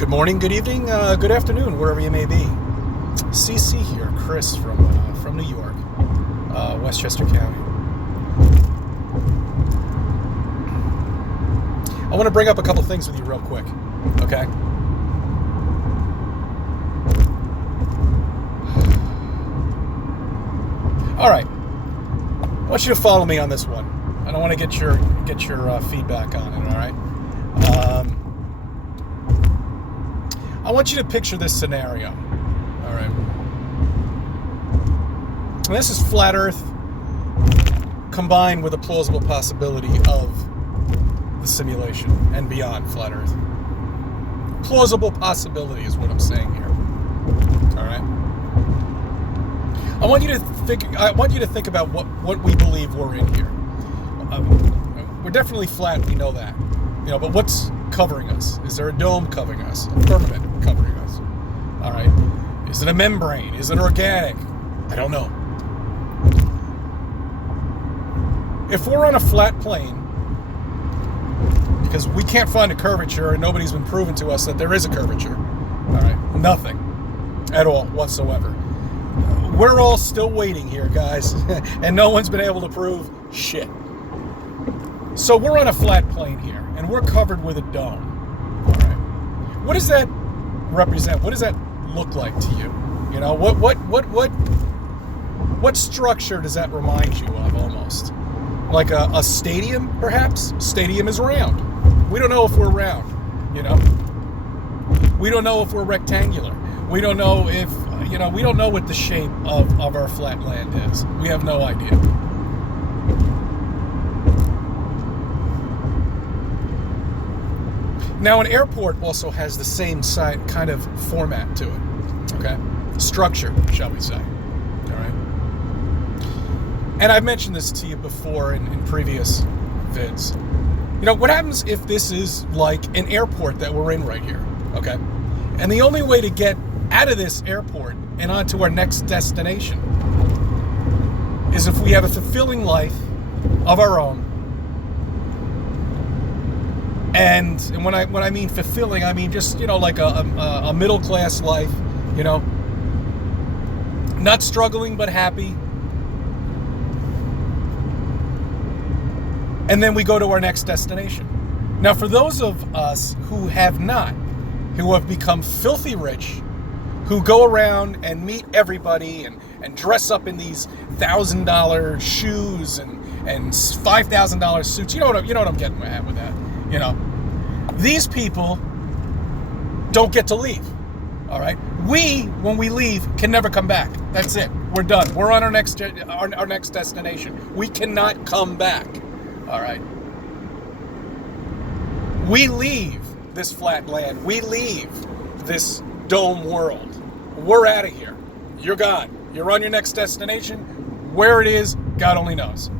Good morning, good evening, good afternoon, wherever you may be. CC here, Chris from New York, Westchester County. I want to bring up a couple things with you real quick, okay? All right, I want you to follow me on this one. I don't want to get your feedback on it, all right? I want you to picture this scenario, all right? And this is flat Earth combined with a plausible possibility of the simulation and beyond flat Earth. Plausible possibility is what I'm saying here, all right? I want you to think about what we believe we're in here. We're definitely flat, we know that. But what's covering us? Is there a dome covering us? A firmament covering us? All right. Is it a membrane? Is it organic? I don't know. If we're on a flat plane, because we can't find a curvature and nobody's been proven to us that there is a curvature, all right, nothing at all whatsoever. We're all still waiting here, guys, and no one's been able to prove shit. So we're on a flat plane here, and we're covered with a dome. All right. What does that represent? What does that look like to you? What structure does that remind you of almost? Like a stadium, perhaps? Stadium is round. We don't know if we're round, We don't know if we're rectangular. We don't know if, we don't know what the shape of our flat land is. We have no idea. Now, an airport also has the same kind of format to it, okay? Structure, shall we say, all right? And I've mentioned this to you before in previous vids. What happens if this is like an airport that we're in right here, okay? And the only way to get out of this airport and onto our next destination is if we have a fulfilling life of our own. And when I mean fulfilling, I mean just, like a middle-class life, not struggling but happy. And then we go to our next destination. Now, for those of us who have become filthy rich, who go around and meet everybody and dress up in these $1,000 shoes and $5,000 suits, you know what I'm getting at with that. These people don't get to leave, all right? When we leave, can never come back. That's it. We're done. We're on our next destination. We cannot come back, all right? We leave this flat land. We leave this dome world. We're out of here. You're gone. You're on your next destination. Where it is, God only knows.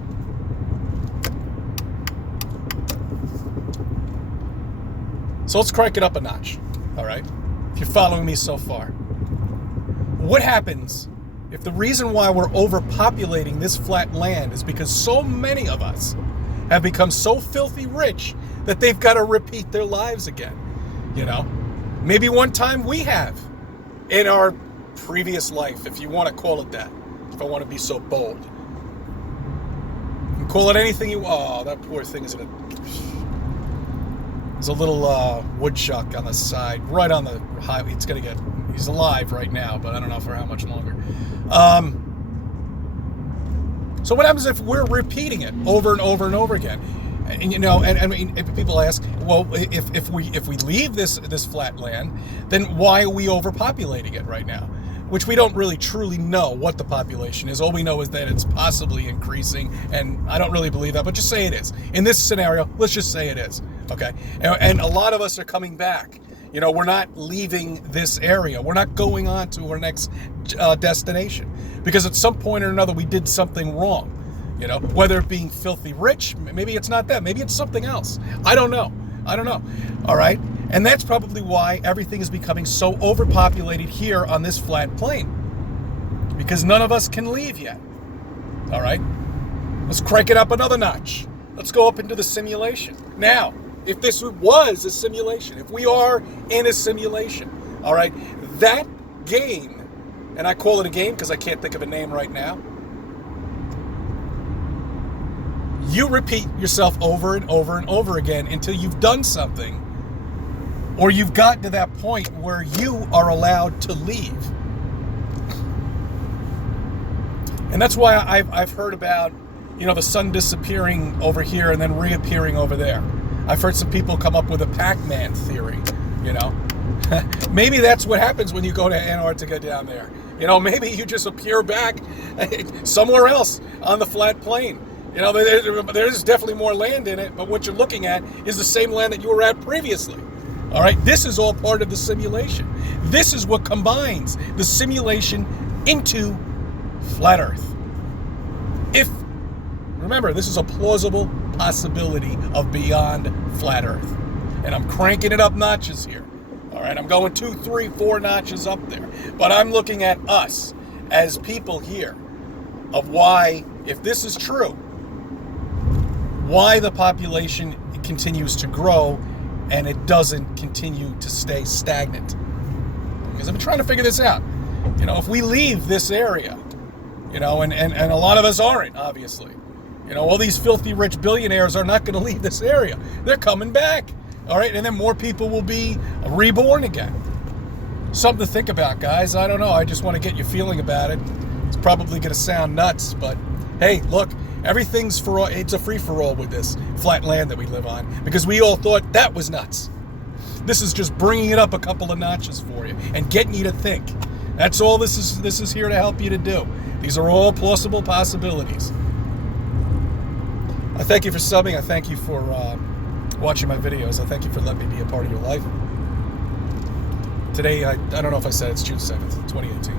So let's crank it up a notch, all right? If you're following me so far. What happens if the reason why we're overpopulating this flat land is because so many of us have become so filthy rich that they've got to repeat their lives again? Maybe one time we have in our previous life, if you want to call it that, if I want to be so bold. You can call it anything you... Oh, that poor thing is in a... There's a little woodchuck on the side, right on the highway. He's alive right now, but I don't know for how much longer. So what happens if we're repeating it over and over and over again? And I mean, if people ask, well, if we leave this flat land, then why are we overpopulating it right now? Which we don't really truly know what the population is. All we know is that it's possibly increasing, and I don't really believe that, but just say it is. In this scenario, let's just say it is, okay? And a lot of us are coming back. We're not leaving this area. We're not going on to our next destination because at some point or another we did something wrong, whether it being filthy rich, maybe it's not that, maybe it's something else. I don't know, all right? And that's probably why everything is becoming so overpopulated here on this flat plane. Because none of us can leave yet. All right? Let's crank it up another notch. Let's go up into the simulation. Now, if this was a simulation, if we are in a simulation, all right, that game, and I call it a game because I can't think of a name right now, you repeat yourself over and over and over again until you've done something, or you've gotten to that point where you are allowed to leave. And that's why I've heard about, the sun disappearing over here and then reappearing over there. I've heard some people come up with a Pac-Man theory, Maybe that's what happens when you go to Antarctica down there. Maybe you just appear back somewhere else on the flat plain. There's definitely more land in it, but what you're looking at is the same land that you were at previously. All right, this is all part of the simulation. This is what combines the simulation into flat Earth. Remember, this is a plausible possibility of beyond flat Earth. And I'm cranking it up notches here. All right, I'm going 2, 3, 4 notches up there. But I'm looking at us as people here of why, if this is true, why the population continues to grow and it doesn't continue to stay stagnant. Because I've been trying to figure this out. If we leave this area, and a lot of us aren't, obviously. All these filthy rich billionaires are not going to leave this area. They're coming back. All right, and then more people will be reborn again. Something to think about, guys. I don't know. I just want to get your feeling about it. It's probably going to sound nuts, but hey, look, everything's for all. It's a free-for-all with this flat land that we live on because we all thought that was nuts. This is just bringing it up a couple of notches for you and getting you to think. That's all this is. This is here to help you to do. These are all plausible possibilities. I thank you for subbing. I thank you for watching my videos. I thank you for letting me be a part of your life. Today, I don't know if I said it's June 7th, 2018.